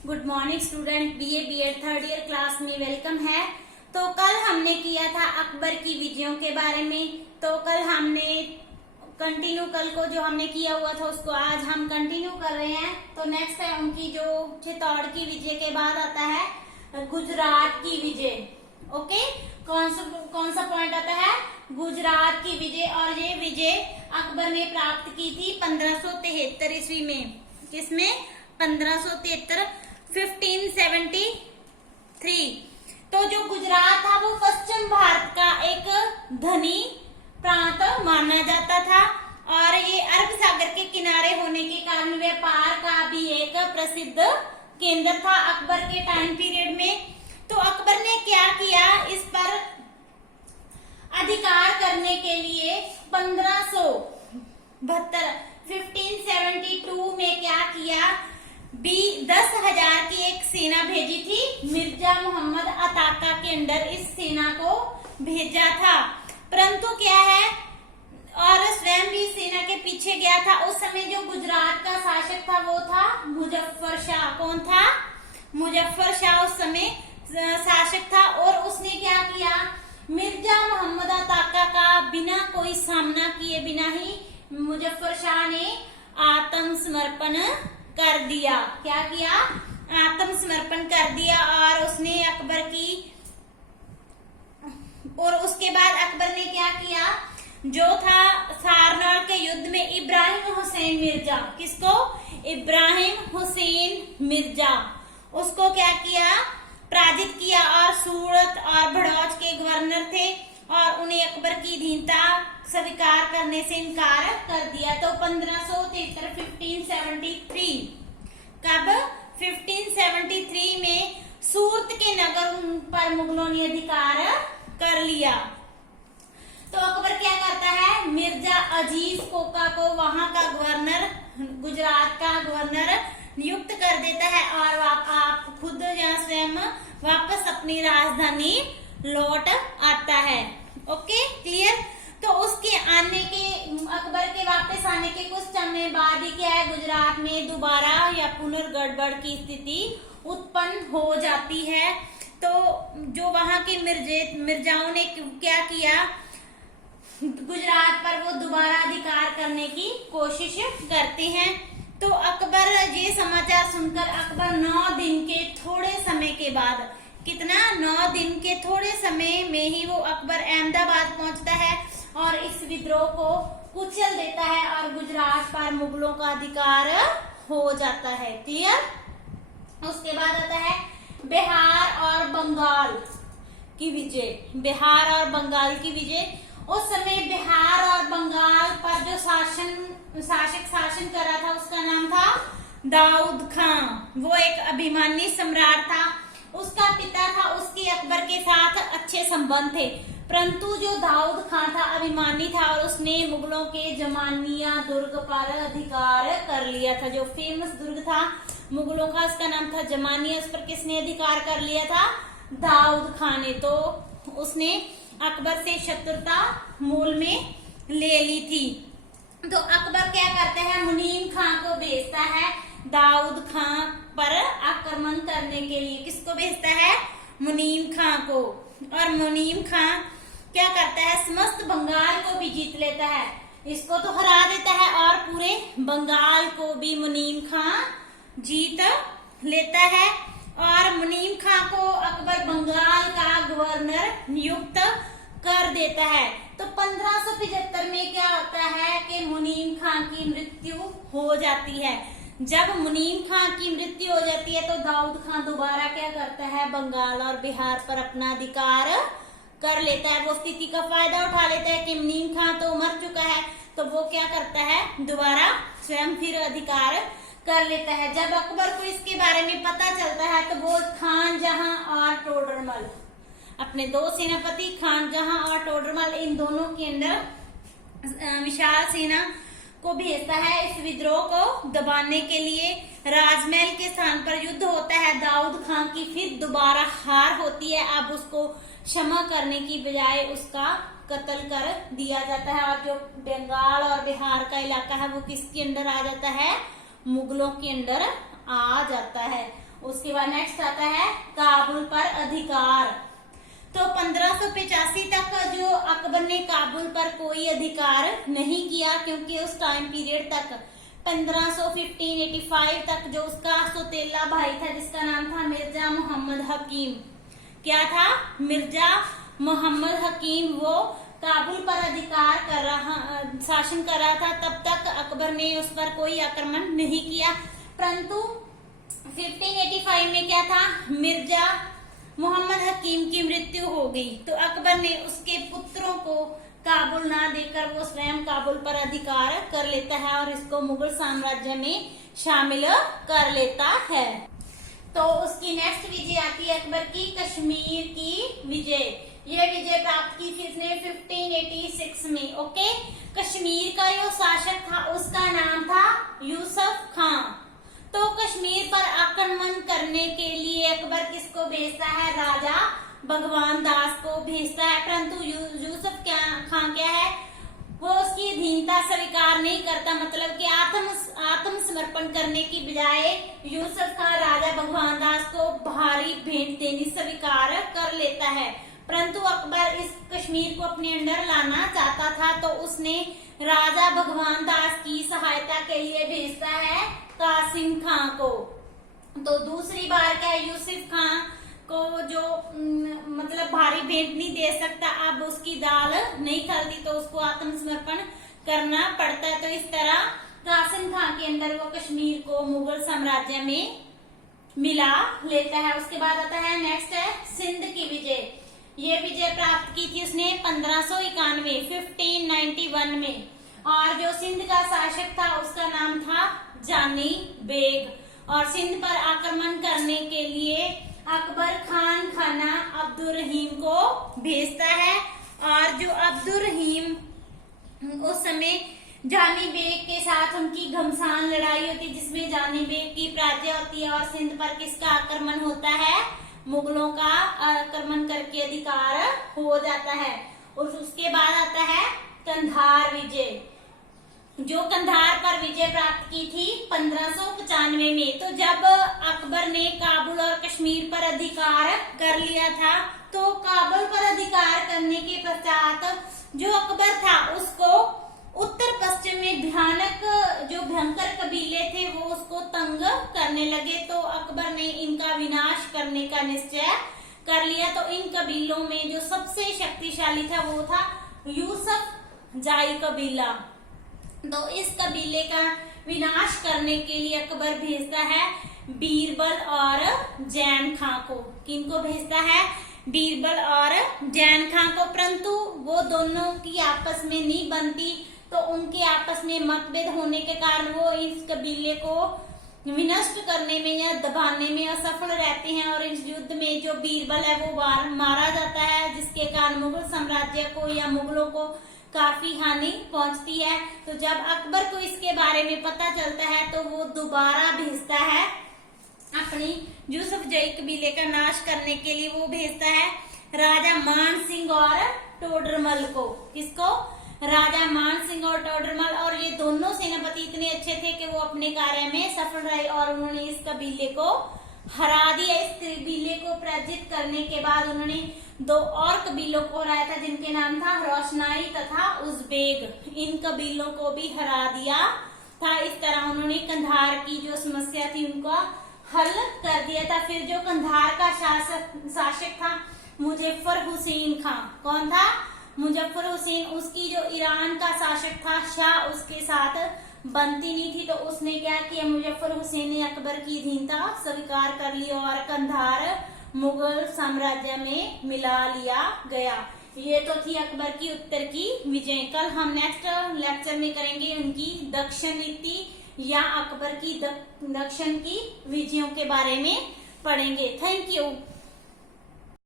Good morning student, BA BEd third year class में welcome है। तो कल हमने किया था अकबर की विजयों के बारे में। तो कल हमने कंटिन्यू, कल को जो हमने किया हुआ था उसको आज हम कंटिन्यू कर रहे हैं। तो नेक्स्ट है उनकी जो चित्तौड़ की विजय के बाद आता है गुजरात की विजय। ओके, कौन सा पॉइंट आता है? गुजरात की विजय। और ये विजय अकबर ने प्राप्त की थी 1573 ईस्वी में। किसमें? 1573, 1573। तो जो गुजरात था वो पश्चिम भारत का एक धनी प्रांत माना जाता था और ये अरब सागर के किनारे होने के कारण व्यापार का भी एक प्रसिद्ध केंद्र था अकबर के टाइम पीरियड में। तो अकबर ने क्या किया, इस पर अधिकार करने के लिए 1572 में क्या किया, 10,000 की एक सेना भेजी थी। मिर्जा मोहम्मद अताका के अंडर इस सेना को भेजा था। परंतु क्या है, और स्वयं भी सेना के पीछे गया था। उस समय जो गुजरात का शासक था वो था मुजफ्फर शाह। कौन था? मुजफ्फर शाह उस समय शासक था। और उसने क्या किया, मिर्जा मोहम्मद अताका का बिना कोई सामना किए बिना ही मुजफ्फर शाह ने आत्मसमर्पण कर दिया। क्या किया? आत्मसमर्पण कर दिया। और उसने अकबर की, और उसके बाद अकबर ने क्या किया, जो था सारनाथ के युद्ध में इब्राहिम हुसैन मिर्जा, किसको? इब्राहिम हुसैन मिर्जा, उसको क्या किया, पराजित किया। और सूरत और भड़ौच के गवर्नर थे और उन्हें अकबर की अधीनता स्वीकार करने से इनकार कर दिया। तो 1573 कब? 1573 में सूरत के नगर पर मुगलों ने अधिकार कर लिया। तो अकबर क्या करता है, मिर्जा अजीज कोका को वहां का गवर्नर, गुजरात का गवर्नर नियुक्त कर देता है और आप खुद यहाँ स्वयं वापस अपनी राजधानी लौट आता है। Okay, clear? तो उसके आने के, अकबर के वापस आने के कुछ समय बाद ही क्या है, गुजरात में दोबारा या पुनर्गठबंधन की स्थिति उत्पन्न हो जाती है। तो जो वहां के मिर्जाओं ने क्या किया, गुजरात पर वो दोबारा अधिकार करने की कोशिश करते हैं। तो अकबर ये समाचार सुनकर अकबर 9 दिन के थोड़े समय के बाद, कितना? 9 दिन के थोड़े समय में ही वो अकबर अहमदाबाद पहुंचता है और इस विद्रोह को कुचल देता है और गुजरात पर मुगलों का अधिकार हो जाता है। क्लियर? उसके बाद आता है बिहार और बंगाल की विजय। बिहार और बंगाल की विजय। उस समय बिहार और बंगाल पर जो शासक शासन कर रहा था उसका नाम था दाऊद खां। वो एक अभिमानी सम्राट था। उसका पिता था, उसके अकबर के साथ अच्छे संबंध थे। परंतु जो दाऊद खां था अभिमानी था और उसने मुगलों के जमानिया दुर्ग पर अधिकार कर लिया था। जो फेमस दुर्ग था मुगलों का, उसका नाम था जमानिया। उस पर किसने अधिकार कर लिया था? दाऊद खां ने। तो उसने अकबर से शत्रुता मूल में ले ली थी। तो अकबर क्या करते हैं, मुनीम खां को भेजता है दाऊद खां पर आक्रमण करने के लिए। किसको भेजता है? मुनीम खां को। और मुनीम खां क्या करता है, समस्त बंगाल को भी जीत लेता है। इसको तो हरा देता है और पूरे बंगाल को भी मुनीम खां जीत लेता है। और मुनीम खां को अकबर बंगाल का गवर्नर नियुक्त कर देता है। तो 1575 में क्या होता है कि मुनीम खां की मृत्यु हो जाती है। जब मुनीम खां की मृत्यु हो जाती है तो दाऊद खां दोबारा क्या करता है, बंगाल और बिहार पर अपना अधिकार कर लेता है। वो स्थिति का फायदा उठा लेता है कि मुनीम खां तो मर चुका है, तो वो क्या करता है, दोबारा स्वयं फिर अधिकार कर लेता है। जब अकबर को इसके बारे में पता चलता है तो वो खान जहां और टोडरमल, अपने 2 सेनापति खान जहां और टोडरमल, इन दोनों के अंदर विशाल सेना को भेजता है इस विद्रोह को दबाने के लिए। राजमहल के स्थान पर युद्ध होता है। दाऊद खान की फिर दोबारा हार होती है। अब उसको क्षमा करने की बजाय उसका कत्ल कर दिया जाता है और जो बंगाल और बिहार का इलाका है वो किसके अंडर आ जाता है? मुगलों के अंडर आ जाता है। उस उसके बाद नेक्स्ट आता है काबुल पर अधिकार। तो 1585 तक जो अकबर ने काबुल पर कोई अधिकार नहीं किया, क्योंकि उस टाइम पीरियड तक 1585 तक जो उसका सौतेला भाई था जिसका नाम था मिर्जा मोहम्मद हकीम, क्या था, मिर्जा मोहम्मद हकीम, वो काबुल पर अधिकार कर रहा, शासन कर रहा था। तब तक अकबर ने उस पर कोई आक्रमण नहीं किया, परंतु 1585 में क्या था, मिर्जा मोहम्मद हकीम की मृत्यु हो गई, तो अकबर ने उसके पुत्रों को काबुल ना देकर वो स्वयं काबुल पर अधिकार कर लेता है और इसको मुगल साम्राज्य में शामिल कर लेता है। तो उसकी नेक्स्ट विजय आती है अकबर की कश्मीर की विजय। ये विजय प्राप्त की थी इसने 1586 में। ओके, कश्मीर का जो शासक था उसका नाम था यूसुफ खां। तो कश्मीर पर आक्रमण करने के लिए अकबर किसको भेजता है, राजा भगवान दास को भेजता है, परंतु यूसुफ खां क्या है, वो उसकी अधीनता स्वीकार नहीं करता, मतलब कि आत्मसमर्पण करने की बजाय यूसुफ खां राजा भगवान दास को भारी भेंट देनी स्वीकार कर लेता है। परंतु अकबर इस कश्मीर को अपने अंडर लाना चाहता था, तो उसने राजा भगवान दास की सहायता के लिए भेजता है कासिम खां को। तो दूसरी बार क्या है, यूसुफ खां को जो मतलब भारी भेंट नहीं दे सकता, अब उसकी दाल नहीं खलती, तो उसको आत्मसमर्पण करना पड़ता है। तो इस तरह कासिम खां के अंदर वो कश्मीर को मुगल साम्राज्य में मिला लेता है। उसके बाद आता है नेक्स्ट है सिंध की विजय। ये विजय प्राप्त की थी उसने 1591 में, और जो सिंध का शासक था उसका नाम था जानी बेग। और सिंध पर आक्रमण करने के लिए अकबर खान खाना अब्दुल रहीम को भेजता है, और जो अब्दुल रहीम उस समय जानी बेग के साथ उनकी घमसान लड़ाई होती है, जिसमें जानी बेग की पराजय होती है और सिंध पर किसका आक्रमण होता है, मुगलों का आक्रमण करके अधिकार हो जाता है। और उसके बाद आता है कंधार विजय, जो कंधार पर विजय प्राप्त की थी 1595 में। तो जब अकबर ने काबुल और कश्मीर पर अधिकार कर लिया था, तो काबुल पर अधिकार करने के पश्चात जो अकबर था उसको उत्तर पश्चिम में जो भयंकर कबीले थे वो उसको तंग करने लगे। तो अकबर ने इनका विनाश करने का निश्चय कर लिया। तो इन कबीलों में जो सबसे शक्तिशाली था वो था यूसुफ जाई कबीला। तो इस कबीले का विनाश करने के लिए अकबर भेजता है बीरबल और जैन खां को। किनको भेजता है, बीरबल और जैन खां को। परंतु वो दोनों की आपस में नहीं बनती, तो उनके आपस में मतभेद होने के कारण वो इस कबीले को विनष्ट करने में या दबाने में असफल रहते हैं, और इस युद्ध में जो बीरबल है वो मारा जाता है, जिसके कारण मुगल साम्राज्य को या मुगलों को काफी हानि पहुंचती है। तो जब अकबर को इसके बारे में पता चलता है तो वो दोबारा भेजता है अपनी यूसुफ जई कबीले का नाश करने के लिए, वो भेजता है राजा मान सिंह और टोडरमल को। किसको, राजा मान सिंह और टोडरमल। और ये दोनों सेनापति इतने अच्छे थे कि वो अपने कार्य में सफल रहे और उन्होंने इस कबीले को हरा दिया। इस कबीले को पराजित करने के बाद उन्होंने दो और कबीलों को हराया था, जिनके नाम था रोशनाई तथा उज़्बेक। इन कबीलों को भी हरा दिया था। इस तरह उन्होंने कंधार की जो समस्या थी उनका हल कर दिया था। फिर जो कंधार का शासक था मुजफ्फर हुसैन खां, कौन था, मुजफ्फर हुसैन, उसकी जो ईरान का शासक था शाह उसके साथ बनती नहीं थी, तो उसने क्या किया, मुजफ्फर हुसैन ने अकबर की अधीनता स्वीकार कर ली और कंधार मुगल साम्राज्य में मिला लिया गया। ये तो थी अकबर की उत्तर की विजय। कल हम नेक्स्ट लेक्चर में करेंगे उनकी दक्षिण नीति या अकबर की दक्षिण की विजयों के बारे में पढ़ेंगे। Thank you.